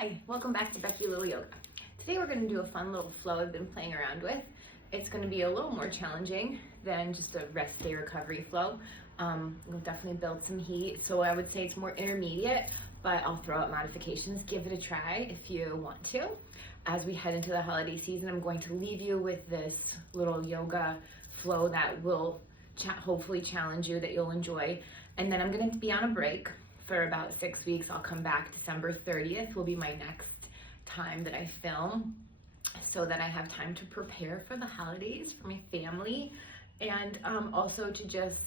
Hi, welcome back to Becky Little Yoga. Today we're going to do a fun little flow I've been playing around with. It's going to be a little more challenging than just a rest day recovery flow. We'll definitely build some heat, so I would say it's more intermediate, but I'll throw out modifications. Give it a try if you want to. As we head into the holiday season, I'm going to leave you with this little yoga flow that will hopefully challenge you, that you'll enjoy. And then I'm going to be on a break for about 6 weeks. I'll come back December 30th will be my next time that I film, so that I have time to prepare for the holidays for my family, and also to just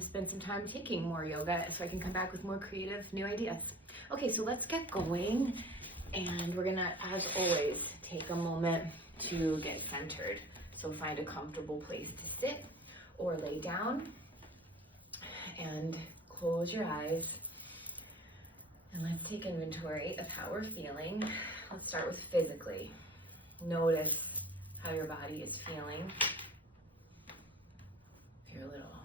spend some time taking more yoga so I can come back with more creative new ideas. Okay, so let's get going, and we're gonna, as always, take a moment to get centered. So find a comfortable place to sit or lay down, and close your eyes, and let's take inventory of how we're feeling. Let's start with physically. Notice how your body is feeling. If you're a little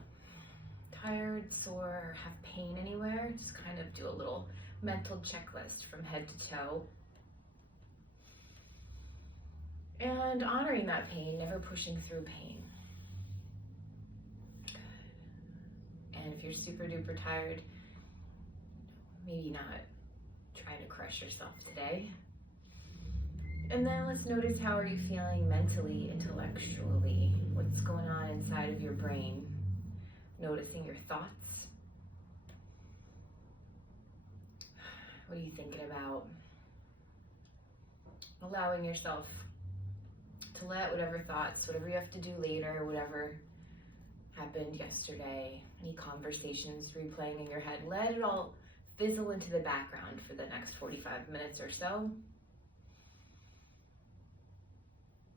tired, sore, or have pain anywhere, just kind of do a little mental checklist from head to toe. And honoring that pain, never pushing through pain. And if you're super duper tired, maybe not trying to crush yourself today. And then let's notice, how are you feeling mentally, intellectually? What's going on inside of your brain? Noticing your thoughts. What are you thinking about? Allowing yourself to let whatever thoughts, whatever you have to do later, whatever happened yesterday, any conversations replaying in your head, let it all fizzle into the background for the next 45 minutes or so.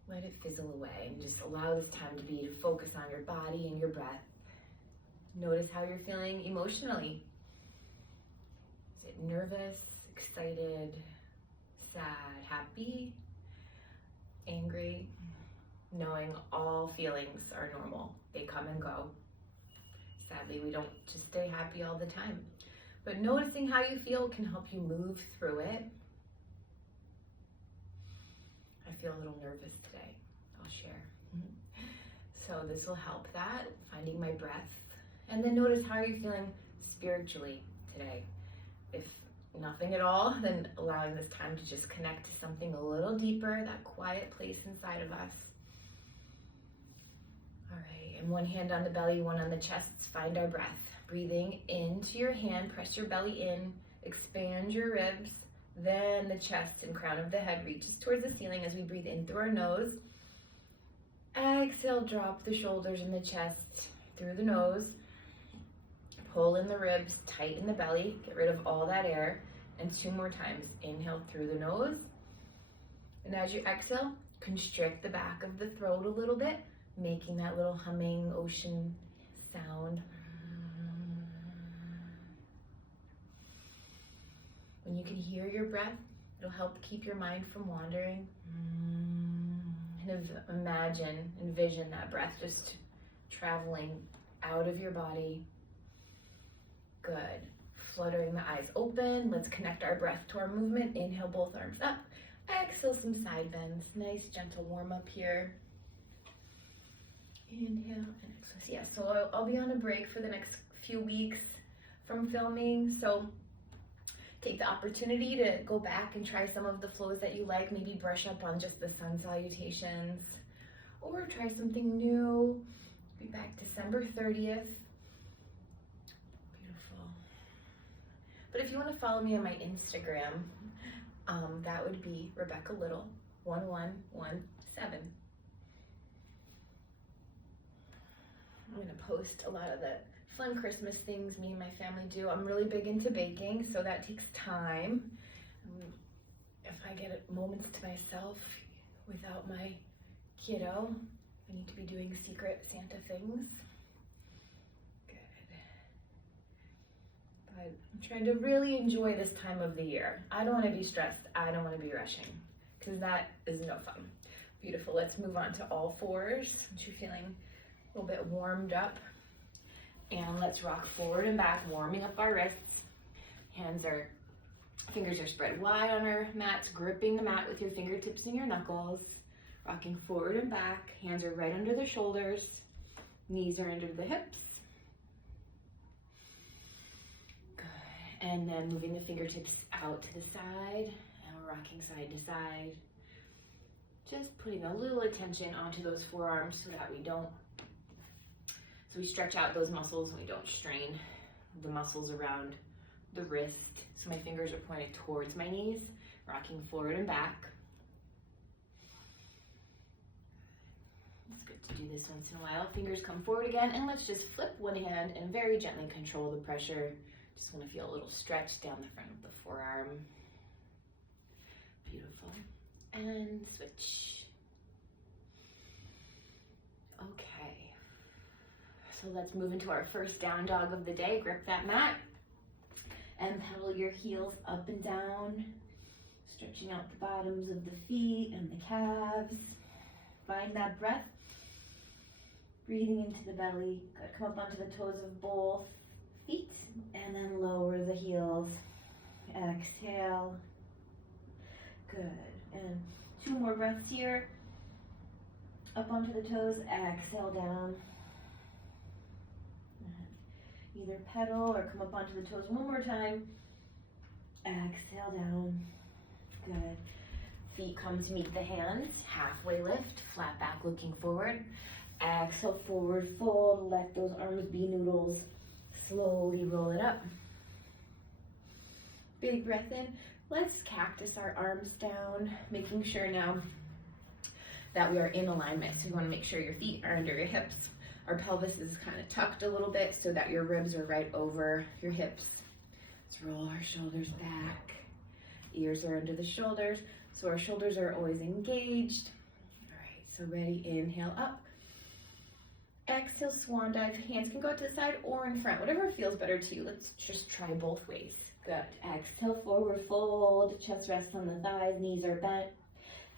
Let it fizzle away and just allow this time to focus on your body and your breath. Notice how you're feeling emotionally. Is it nervous, excited, sad, happy, angry? Knowing all feelings are normal. They come and go. Sadly, we don't just stay happy all the time. But noticing how you feel can help you move through it. I feel a little nervous today, I'll share. So this will help that, finding my breath. And then notice, how are you feeling spiritually today? If nothing at all, then allowing this time to just connect to something a little deeper, that quiet place inside of us. All right, and one hand on the belly, one on the chest. Find our breath. Breathing into your hand, press your belly in, expand your ribs, then the chest and crown of the head reaches towards the ceiling as we breathe in through our nose. Exhale, drop the shoulders and the chest through the nose. Pull in the ribs, tighten the belly, get rid of all that air. And 2 more times. Inhale through the nose. And as you exhale, constrict the back of the throat a little bit, making that little humming ocean sound. When you can hear your breath, it'll help keep your mind from wandering. And envision that breath just traveling out of your body. Good. Fluttering the eyes open. Let's connect our breath to our movement. Inhale, both arms up. Exhale, some side bends. Nice, gentle warm up here. Inhale and exhale. Yeah, so I'll be on a break for the next few weeks from filming. So take the opportunity to go back and try some of the flows that you like. Maybe brush up on just the sun salutations, or try something new. Be back December 30th. Beautiful. But if you want to follow me on my Instagram, that would be Rebecca Little 1117. I'm going to post a lot of the fun Christmas things me and my family do. I'm really big into baking, so that takes time. If I get moments to myself without my kiddo, I need to be doing secret Santa things. Good. But I'm trying to really enjoy this time of the year. I don't want to be stressed. I don't want to be rushing, because that is no fun. Beautiful. Let's move on to all fours. Aren't you feeling a little bit warmed up? And let's rock forward and back, warming up our wrists. Hands are Fingers are spread wide on our mats, gripping the mat with your fingertips and your knuckles, rocking forward and back. Hands are right under the shoulders, knees are under the hips. Good. And then moving the fingertips out to the side, and we're rocking side to side. Just putting a little attention onto those forearms so that we stretch out those muscles and we don't strain the muscles around the wrist. So my fingers are pointed towards my knees, rocking forward and back. It's good to do this once in a while. Fingers come forward again, and let's just flip one hand and very gently control the pressure. Just want to feel a little stretch down the front of the forearm. Beautiful. And switch. Okay. So let's move into our first down dog of the day. Grip that mat. And pedal your heels up and down, stretching out the bottoms of the feet and the calves. Find that breath, breathing into the belly. Good. Come up onto the toes of both feet, and then lower the heels. Exhale. Good. And 2 more breaths here. Up onto the toes, exhale down. Either pedal or come up onto the toes one more time. Exhale down. Good. Feet come to meet the hands. Halfway lift, flat back looking forward. Exhale, forward fold. Let those arms be noodles. Slowly roll it up. Big breath in. Let's cactus our arms down, making sure now that we are in alignment. So you want to make sure your feet are under your hips. Our pelvis is kind of tucked a little bit so that your ribs are right over your hips. Let's roll our shoulders back. Ears are under the shoulders, so our shoulders are always engaged. All right, so ready, inhale up. Exhale, swan dive. Hands can go out to the side or in front, whatever feels better to you. Let's just try both ways. Good. Exhale, forward fold. Chest rests on the thighs, knees are bent.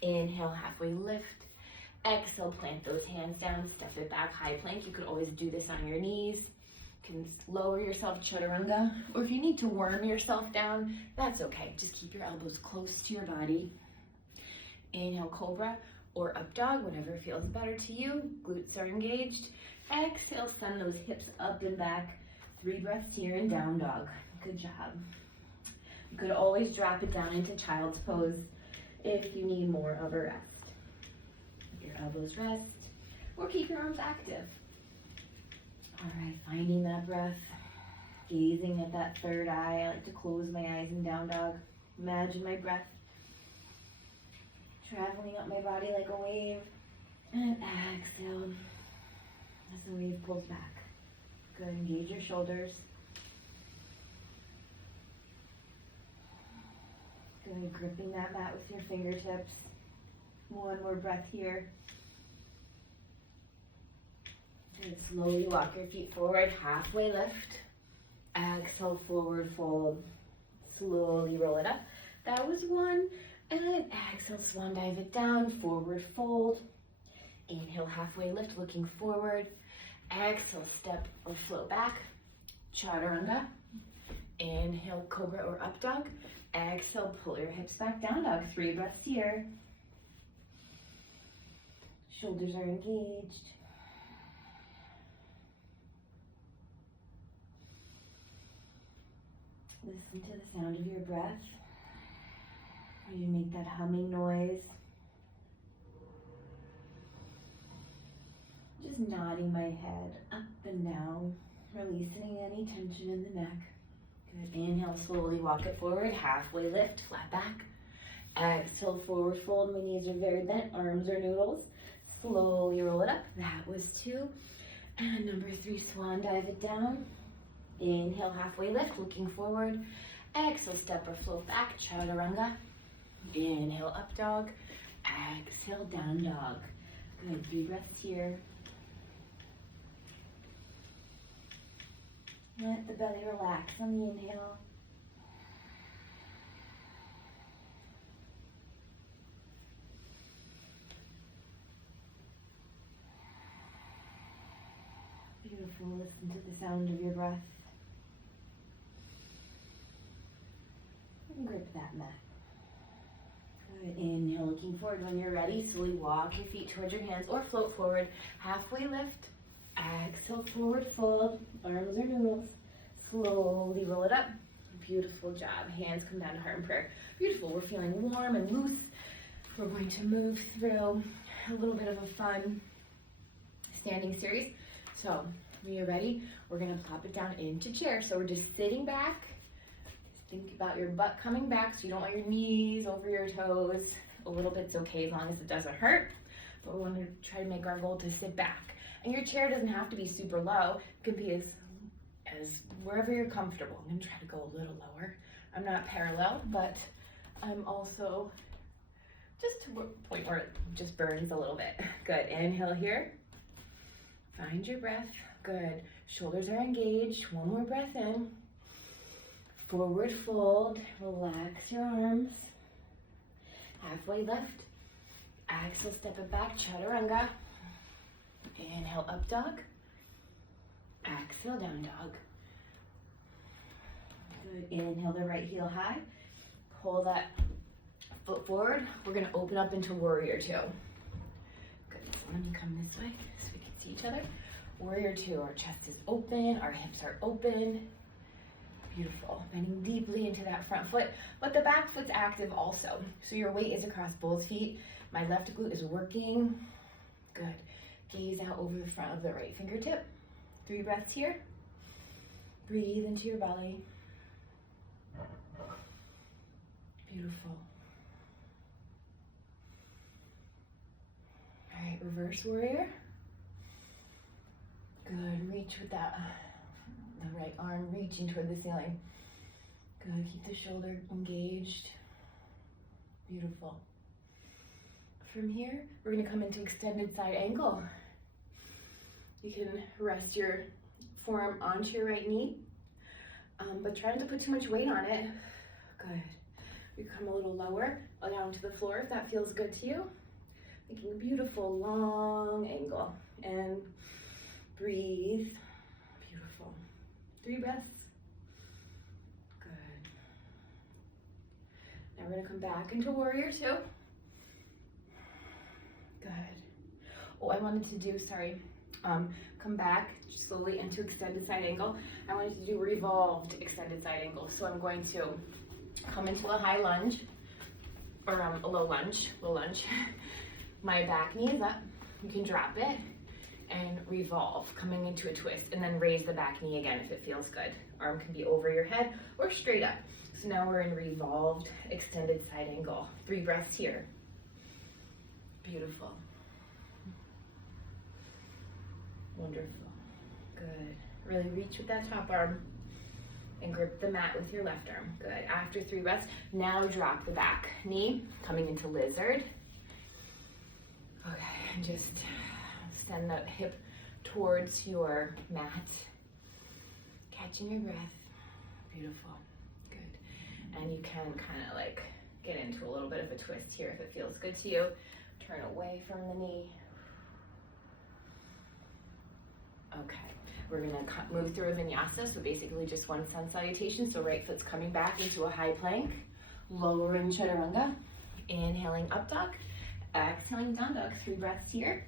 Inhale, halfway lift. Exhale, plant those hands down, step it back, high plank. You could always do this on your knees. You can lower yourself, chaturanga, or if you need to worm yourself down, that's okay. Just keep your elbows close to your body. Inhale, cobra or up dog, whatever feels better to you. Glutes are engaged. Exhale, send those hips up and back. 3 breaths here in down dog. Good job. You could always drop it down into child's pose if you need more of a rest. Elbows rest, or keep your arms active. All right, finding that breath, gazing at that third eye. I like to close my eyes in down dog. Imagine my breath traveling up my body like a wave, and exhale as the wave pulls back. Good, engage your shoulders. Good, gripping that mat with your fingertips. 1 more breath here. And slowly walk your feet forward, halfway lift. Exhale, forward fold. Slowly roll it up. That was 1. And then exhale, swan dive it down, forward fold. Inhale, halfway lift, looking forward. Exhale, step or float back. Chaturanga. Inhale, cobra or up dog. Exhale, pull your hips back, down dog. 3 breaths here. Shoulders are engaged. Listen to the sound of your breath. You make that humming noise. Just nodding my head up and down, releasing any tension in the neck. Good. Inhale, slowly walk it forward, halfway lift, flat back. Exhale, forward fold. My knees are very bent, arms are noodles. Slowly roll it up. That was 2. And number 3, swan dive it down. Inhale, halfway lift, looking forward. Exhale, step or float back, chaturanga. Inhale, up dog. Exhale, down dog. Good, 3 breaths here. Let the belly relax on the inhale. Beautiful. Listen to the sound of your breath. and grip that mat. Good, inhale, looking forward. When you're ready, slowly walk your feet towards your hands or float forward. Halfway lift, exhale, forward fold, arms are noodles. Slowly roll it up. Beautiful job. Hands come down to heart and prayer. Beautiful. We're feeling warm and loose. We're going to move through a little bit of a fun standing series. So when you're ready, we're going to plop it down into chair. So we're just sitting back. Just think about your butt coming back so you don't want your knees over your toes. A little bit's okay as long as it doesn't hurt. But we want to try to make our goal to sit back. And your chair doesn't have to be super low. It can be as wherever you're comfortable. I'm going to try to go a little lower. I'm not parallel, but I'm also just to a point where it just burns a little bit. Good. Inhale here. Find your breath. Good. Shoulders are engaged. One more breath in. Forward fold. Relax your arms. Halfway lift. Exhale, step it back. Chaturanga. Inhale, up dog. Exhale, down dog. Good. Inhale the right heel high. Pull that foot forward. We're going to open up into warrior two. Good. So let me come this way so we can see each other. Warrior two. Our chest is open. Our hips are open. Beautiful. Bending deeply into that front foot. But the back foot's active also. So your weight is across both feet. My left glute is working. Good. Gaze out over the front of the right fingertip. 3 breaths here. Breathe into your belly. Beautiful. All right, reverse warrior. Good, reach with that, the right arm reaching toward the ceiling. Good, keep the shoulder engaged. Beautiful. From here, we're gonna come into extended side angle. You can rest your forearm onto your right knee, but try not to put too much weight on it. Good. We come a little lower, down to the floor if that feels good to you. Making a beautiful long angle. And breathe. Beautiful. 3 breaths. Good. Now we're gonna come back into warrior two. Good. Oh, I wanted to do, come back slowly into extended side angle. I wanted to do revolved extended side angle. So I'm going to come into a high lunge, or a low lunge. My back knee is up. You can drop it and revolve, coming into a twist, and then raise the back knee again if it feels good. Arm can be over your head or straight up. So now we're in revolved extended side angle. 3 breaths here. Beautiful. Wonderful. Good. Really reach with that top arm and grip the mat with your left arm. Good. After 3 breaths, now drop the back knee, coming into lizard. Okay, and just extend the hip towards your mat. Catching your breath. Beautiful. Good. And you can kind of like get into a little bit of a twist here if it feels good to you. Turn away from the knee. Okay. We're gonna move through a vinyasa, so basically just one sun salutation. So right foot's coming back into a high plank, lowering chaturanga, inhaling up dog, exhaling down dog. 3 breaths here.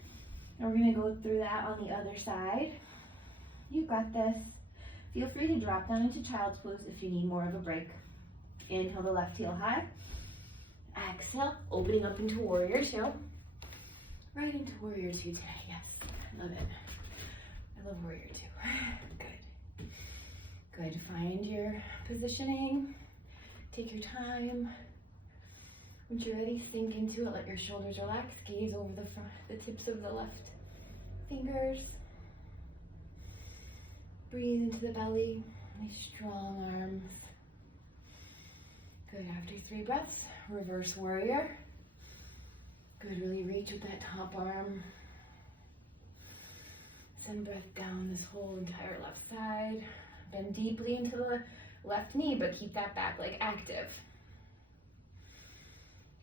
And we're gonna go through that on the other side. You got this. Feel free to drop down into child's pose if you need more of a break. Inhale the left heel high. Exhale, opening up into warrior two. Right into warrior two today, yes. Love it. I love warrior two. Good. Good. Find your positioning. Take your time. Once you're ready, sink into it. Let your shoulders relax. Gaze over the front, the tips of the left fingers. Breathe into the belly. Nice strong arms. Good. After 3 breaths, reverse warrior. Good. Really reach with that top arm. Send breath down this whole entire left side. Bend deeply into the left knee, but keep that back leg active.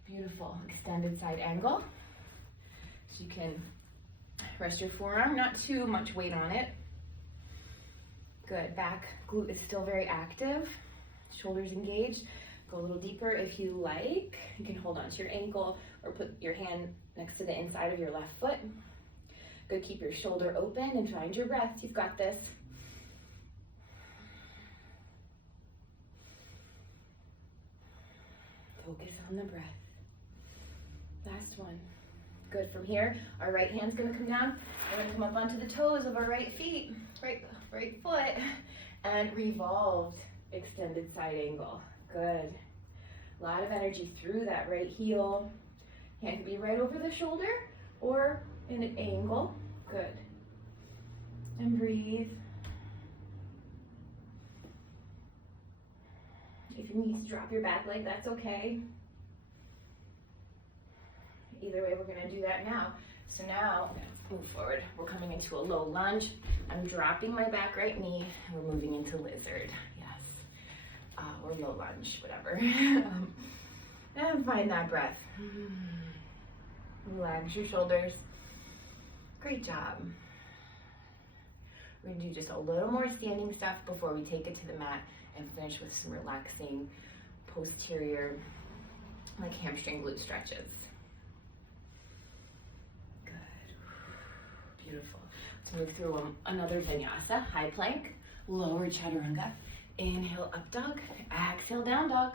Beautiful. Extended side angle. So you can rest your forearm, not too much weight on it. Good. Back glute is still very active. Shoulders engaged. Go a little deeper if you like. You can hold onto your ankle or put your hand next to the inside of your left foot. Good, keep your shoulder open and find your breath. You've got this. Focus on the breath. Last one. Good, from here, our right hand's gonna come down. We're gonna come up onto the toes of our right right foot, and revolved extended side angle. Good. A lot of energy through that right heel. Hand can be right over the shoulder or in an angle. Good. And breathe. If you need to drop your back leg, that's okay. Either way, we're gonna do that now. So now, move forward. We're coming into a low lunge. I'm dropping my back right knee, and we're moving into lizard. Yes. Or low lunge, whatever. And find that breath. Relax your shoulders. Great job. We're gonna do just a little more standing stuff before we take it to the mat and finish with some relaxing posterior, like hamstring glute stretches. Good. Beautiful. Let's move through another vinyasa, high plank, lower chaturanga. Inhale, up dog. Exhale, down dog.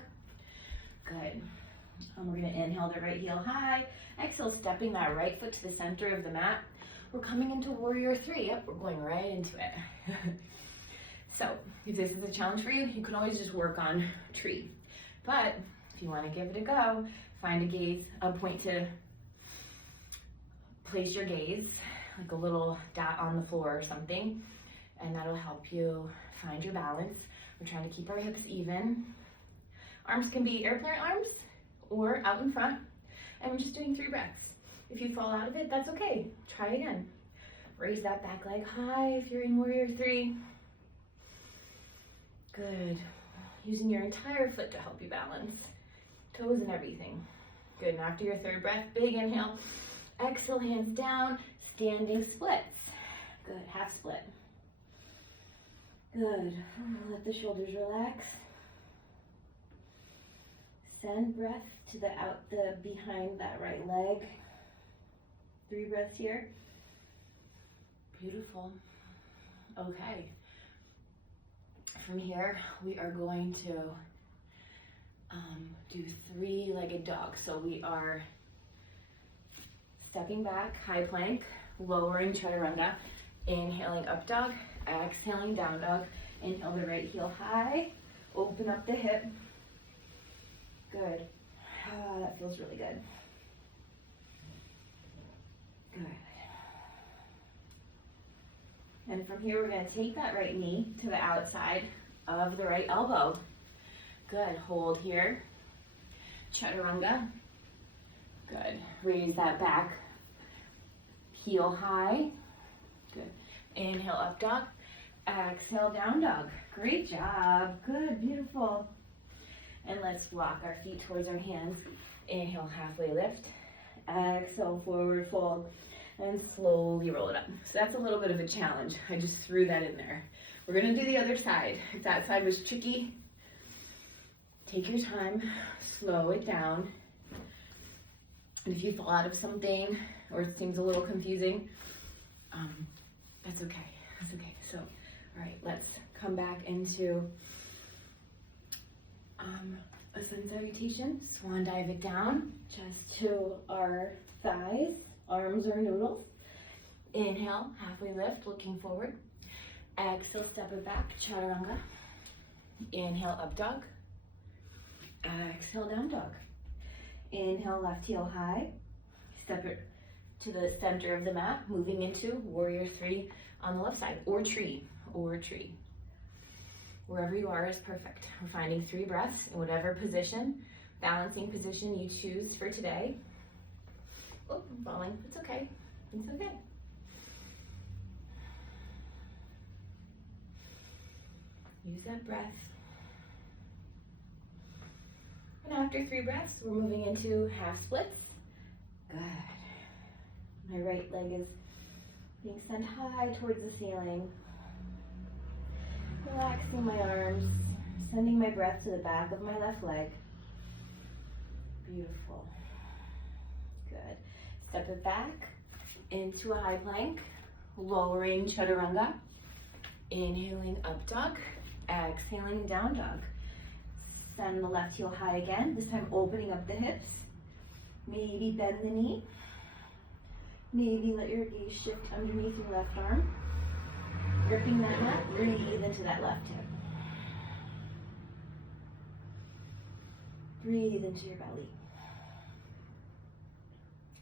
Good. And we're gonna inhale the right heel high. Exhale, stepping that right foot to the center of the mat. We're coming into warrior three. Yep, we're going right into it. So if this is a challenge for you, you can always just work on tree. But if you want to give it a go, find a point to place your gaze, like a little dot on the floor or something, and that'll help you find your balance. We're trying to keep our hips even. Arms can be airplane arms or out in front, and we're just doing 3 breaths. If you fall out of it, that's okay. Try again. Raise that back leg high if you're in warrior three. Good. Using your entire foot to help you balance. Toes and everything. Good. And after your 3rd breath, big inhale. Exhale, hands down. Standing splits. Good. Half split. Good. Let the shoulders relax. Send breath to the behind that right leg. 3 breaths here. Beautiful. Okay. From here, we are going to do 3-legged dog. So we are stepping back, high plank, lowering chaturanga, inhaling up dog, exhaling down dog. Inhale the right heel high, open up the hip. Good. That feels really good. Good. And from here, we're going to take that right knee to the outside of the right elbow. Good. Hold here. Chaturanga. Good. Raise that back. Heel high. Good. Inhale, up dog. Exhale, down dog. Great job. Good. Beautiful. And let's walk our feet towards our hands. Inhale, halfway lift. Exhale, forward fold. And slowly roll it up. So that's a little bit of a challenge. I just threw that in there. We're gonna do the other side. If that side was tricky, take your time, slow it down. And if you fall out of something or it seems a little confusing, that's okay. That's okay. So, all right, let's come back into a sun salutation. Swan dive it down, chest to our thighs. Arms are noodles. Inhale, halfway lift, looking forward. Exhale, step it back, chaturanga. Inhale, up dog. Exhale, down dog. Inhale, left heel high. Step it to the center of the mat, moving into warrior three on the left side, or tree, Wherever you are is perfect. We're finding 3 breaths in whatever position, balancing position you choose for today. Oh, I'm falling. It's okay. It's okay. Use that breath. And after 3 breaths, we're moving into half splits. Good. My right leg is being sent high towards the ceiling. Relaxing my arms, sending my breath to the back of my left leg. Beautiful. Good. Step it back into a high plank, lowering chaturanga. Inhaling up dog, exhaling down dog. Send the left heel high again, this time opening up the hips. Maybe bend the knee. Maybe let your gaze shift underneath your left arm. Gripping that mat, breathe into that left hip. Breathe into your belly.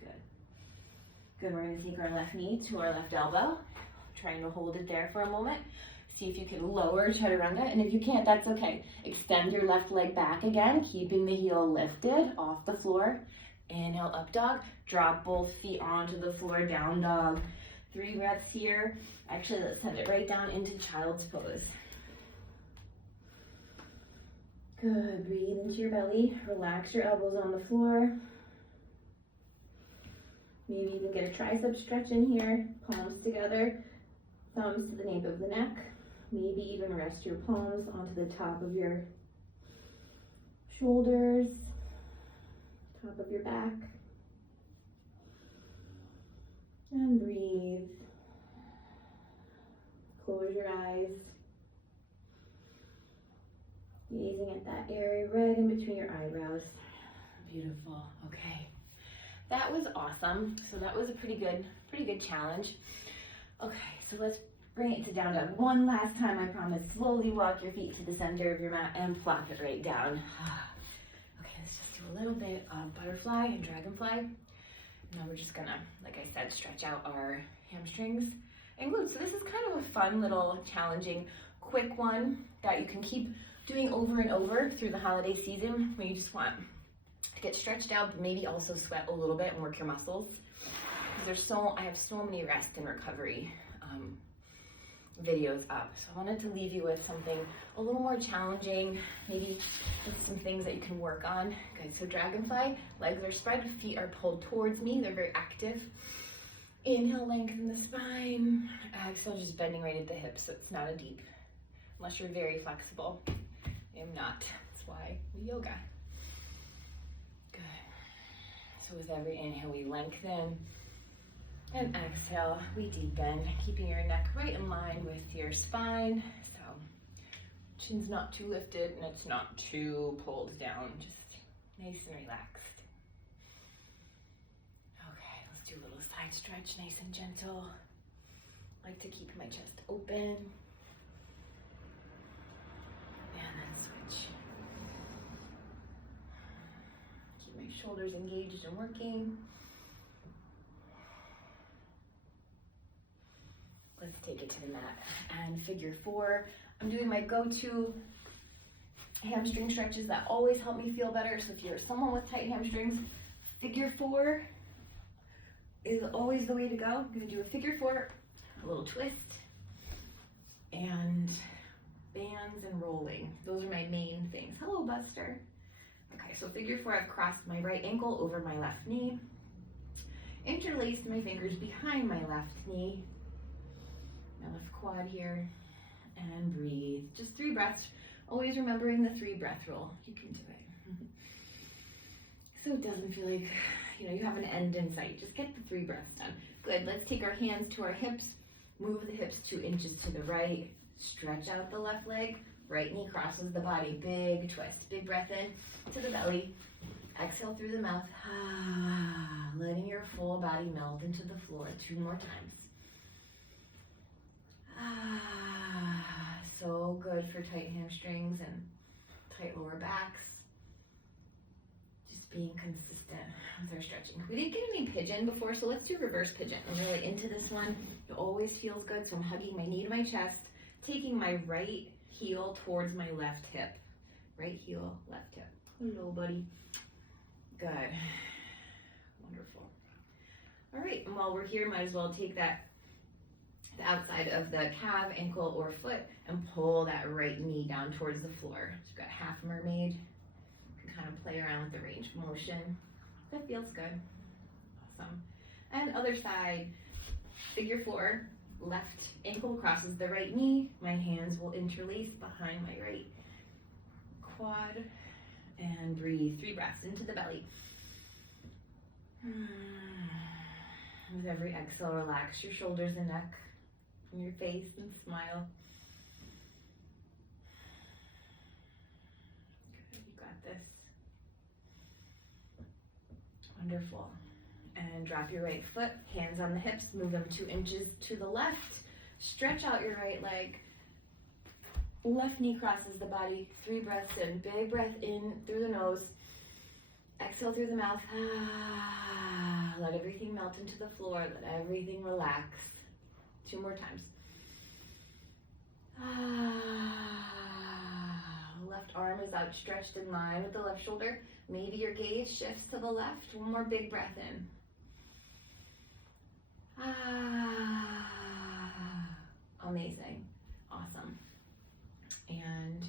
Good. Good, we're gonna take our left knee to our left elbow. Trying to hold it there for a moment. See if you can lower chaturanga, and if you can't, that's okay. Extend your left leg back again, keeping the heel lifted off the floor. Inhale, up dog. Drop both feet onto the floor, down dog. 3 breaths here. Actually, let's send it right down into child's pose. Good, breathe into your belly. Relax your elbows on the floor. Maybe even get a tricep stretch in here. Palms together, thumbs to the nape of the neck. Maybe even rest your palms onto the top of your shoulders, top of your back. And breathe. Close your eyes. Gazing at that area right in between your eyebrows. Beautiful. Okay. That was awesome. So that was a pretty good challenge. Okay, so let's bring it to down dog. One last time, I promise. Slowly walk your feet to the center of your mat and plop it right down. Okay, let's just do a little bit of butterfly and dragonfly. Now we're just gonna, like I said, stretch out our hamstrings and glutes. So this is kind of a fun little challenging, quick one that you can keep doing over and over through the holiday season when you just want to get stretched out, but maybe also sweat a little bit and work your muscles. I have so many rest and recovery videos up. So I wanted to leave you with something a little more challenging, maybe with some things that you can work on. Good, so dragonfly, legs are spread, feet are pulled towards me, they're very active. Inhale, lengthen the spine. Exhale, just bending right at the hips, so it's not a deep, unless you're very flexible. I am not, that's why we yoga. Good, so with every inhale, we lengthen. And exhale, we deepen, keeping your neck right in line with your spine. So chin's not too lifted and it's not too pulled down, just nice and relaxed. Okay, let's do a little side stretch, nice and gentle. I like to keep my chest open. And then switch. Keep my shoulders engaged and working. Let's take it to the mat and figure 4. I'm doing my go-to hamstring stretches that always help me feel better. So if you're someone with tight hamstrings, figure 4 is always the way to go. I'm gonna do a figure 4, a little twist, and bands and rolling. Those are my main things. Hello, Buster. Okay, so figure 4, I've crossed my right ankle over my left knee, interlaced my fingers behind my left knee, my left quad here, and breathe. Just 3 breaths. Always remembering the 3 breath rule. You can do it. So it doesn't feel like, you have an end in sight. Just get the 3 breaths done. Good, let's take our hands to our hips. Move the hips 2 inches to the right. Stretch out the left leg. Right knee crosses the body. Big twist. Big breath in to the belly. Exhale through the mouth. Letting your full body melt into the floor 2 more times. So good for tight hamstrings and tight lower backs. Just being consistent with our stretching. We didn't get any pigeon before, so let's do reverse pigeon. I'm really into this one. It always feels good, so I'm hugging my knee to my chest, taking my right heel towards my left hip. Right heel, left hip. Hello, buddy. Good. Wonderful. All right, and while we're here, might as well take the outside of the calf, ankle, or foot and pull that right knee down towards the floor. So you've got half mermaid. You can kind of play around with the range of motion. That feels good. Awesome. And other side, figure 4, left ankle crosses the right knee. My hands will interlace behind my right quad. And breathe, 3 breaths into the belly. With every exhale, relax your shoulders and neck and your face and smile. Good, you got this. Wonderful. And drop your right foot, hands on the hips, move them 2 inches to the left. Stretch out your right leg. Left knee crosses the body. 3 breaths in. Big breath in through the nose. Exhale through the mouth. Let everything melt into the floor. Let everything relax. 2 more times. Left arm is outstretched in line with the left shoulder. Maybe your gaze shifts to the left. 1 more big breath in. Amazing. Awesome. And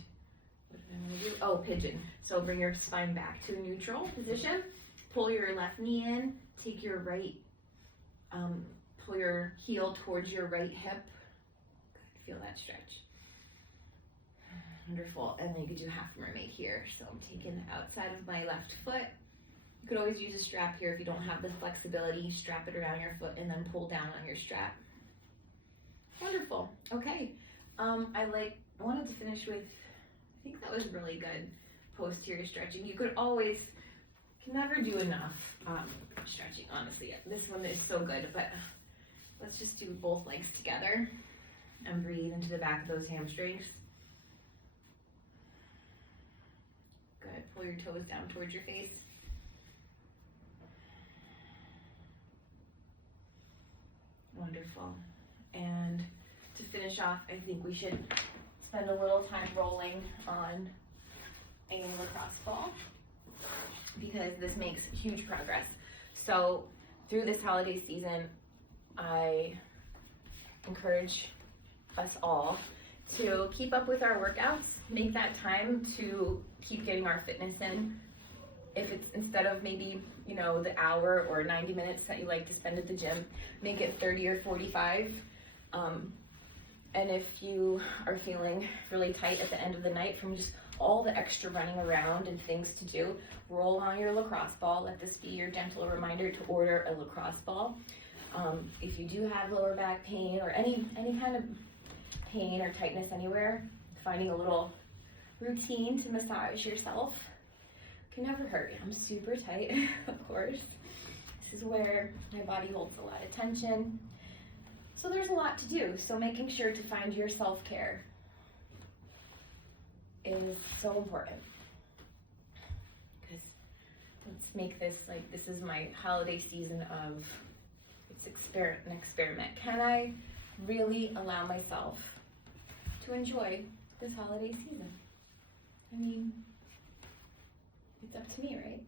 what am I going to do? Oh, pigeon. So bring your spine back to a neutral position. Pull your left knee in. Take your right, pull your heel towards your right hip. Good. Feel that stretch. Wonderful. And then you could do half mermaid here. So I'm taking the outside of my left foot. You could always use a strap here if you don't have the flexibility. Strap it around your foot and then pull down on your strap. Wonderful. Okay. I wanted to finish with, I think that was really good posterior stretching. You could always, can never do enough stretching, honestly. This one is so good, but let's just do both legs together and breathe into the back of those hamstrings. Good. Pull your toes down towards your face. Wonderful. And to finish off, I think we should spend a little time rolling on a lacrosse ball because this makes huge progress. So through this holiday season, I encourage us all to keep up with our workouts, make that time to keep getting our fitness in. If it's instead of maybe, the hour or 90 minutes that you like to spend at the gym, make it 30 or 45. And if you are feeling really tight at the end of the night from just all the extra running around and things to do, roll on your lacrosse ball. Let this be your gentle reminder to order a lacrosse ball. If you do have lower back pain or any kind of pain or tightness anywhere, finding a little routine to massage yourself can never hurt. I'm super tight, of course. This is where my body holds a lot of tension. So there's a lot to do. So making sure to find your self-care is so important. Because let's make this this is my holiday season of an experiment. Can I really allow myself to enjoy this holiday season? I mean, it's up to me, right?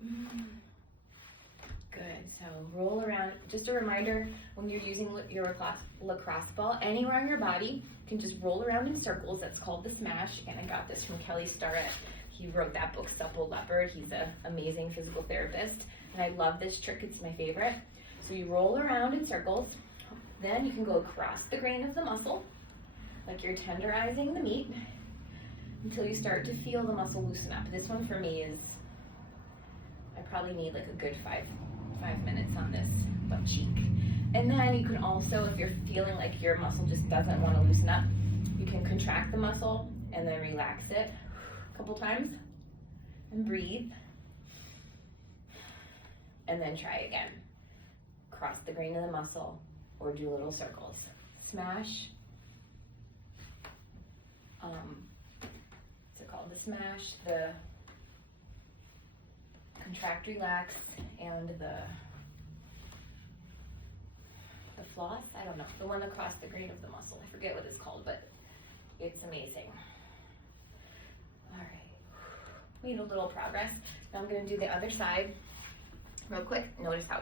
Good, so roll around. Just a reminder, when you're using your lacrosse ball, anywhere on your body, you can just roll around in circles. That's called the smash. And I got this from Kelly Starrett. He wrote that book, Supple Leopard. He's an amazing physical therapist. And I love this trick, it's my favorite. So you roll around in circles. Then you can go across the grain of the muscle, like you're tenderizing the meat, until you start to feel the muscle loosen up. This one for me is, I probably need like a good five minutes on this butt cheek. And then you can also, if you're feeling like your muscle just doesn't want to loosen up, you can contract the muscle and then relax it a couple times and breathe. And then try again. Cross the grain of the muscle or do little circles. Smash. What's it called? The smash, the contract, relax, and the floss, I don't know, the one across the grain of the muscle. I forget what it's called, but it's amazing. All right, made a little progress. Now I'm going to do the other side real quick. Notice how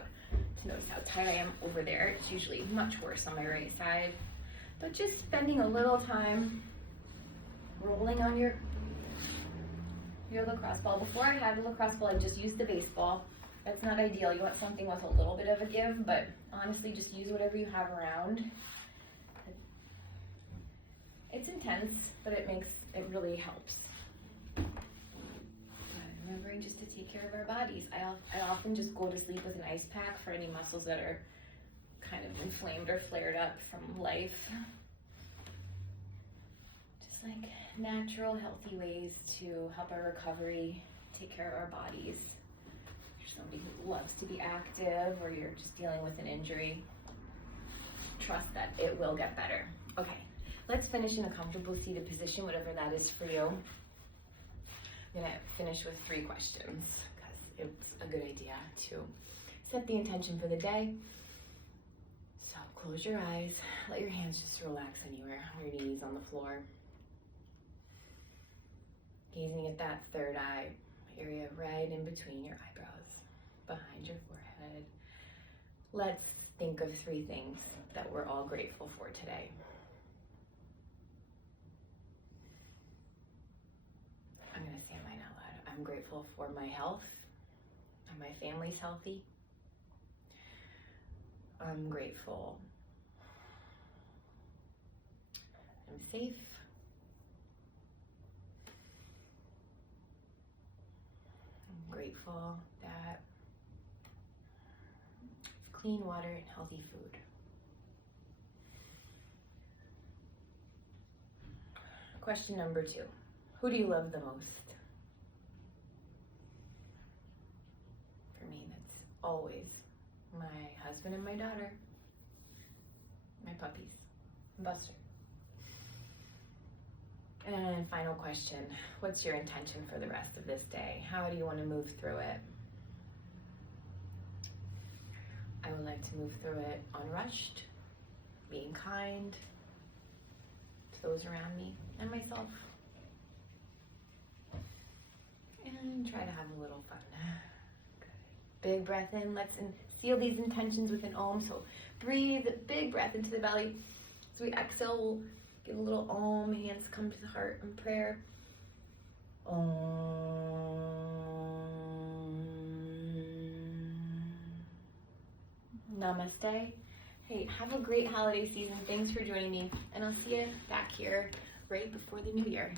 tight I am over there. It's usually much worse on my right side, but just spending a little time rolling on your lacrosse ball. Before I had a lacrosse ball, I just used the baseball. That's not ideal. You want something with a little bit of a give, but honestly, just use whatever you have around. It's intense, but it really helps. remembering just to take care of our bodies. I often just go to sleep with an ice pack for any muscles that are kind of inflamed or flared up from life. Just like natural, healthy ways to help our recovery, take care of our bodies. If you're somebody who loves to be active or you're just dealing with an injury, trust that it will get better. Okay, let's finish in a comfortable seated position, whatever that is for you. I'm gonna finish with 3 questions because it's a good idea to set the intention for the day. So close your eyes, let your hands just relax anywhere, on your knees, on the floor. Gazing at that third eye area right in between your eyebrows, behind your forehead. Let's think of 3 things that we're all grateful for today. I'm gonna say mine out loud. I'm grateful for my health, and my family's healthy. I'm grateful I'm safe. I'm grateful that it's clean water and healthy food. Question number 2. Who do you love the most? For me, that's always my husband and my daughter, my puppies, and Buster. And final question, what's your intention for the rest of this day? How do you want to move through it? I would like to move through it unrushed, being kind to those around me and myself. And try to have a little fun. Good. Big breath in. Let's seal these intentions with an Om. So breathe, big breath into the belly. As we exhale, we'll give a little Om. Hands come to the heart in prayer. Om. Namaste. Hey, have a great holiday season. Thanks for joining me. And I'll see you back here right before the new year.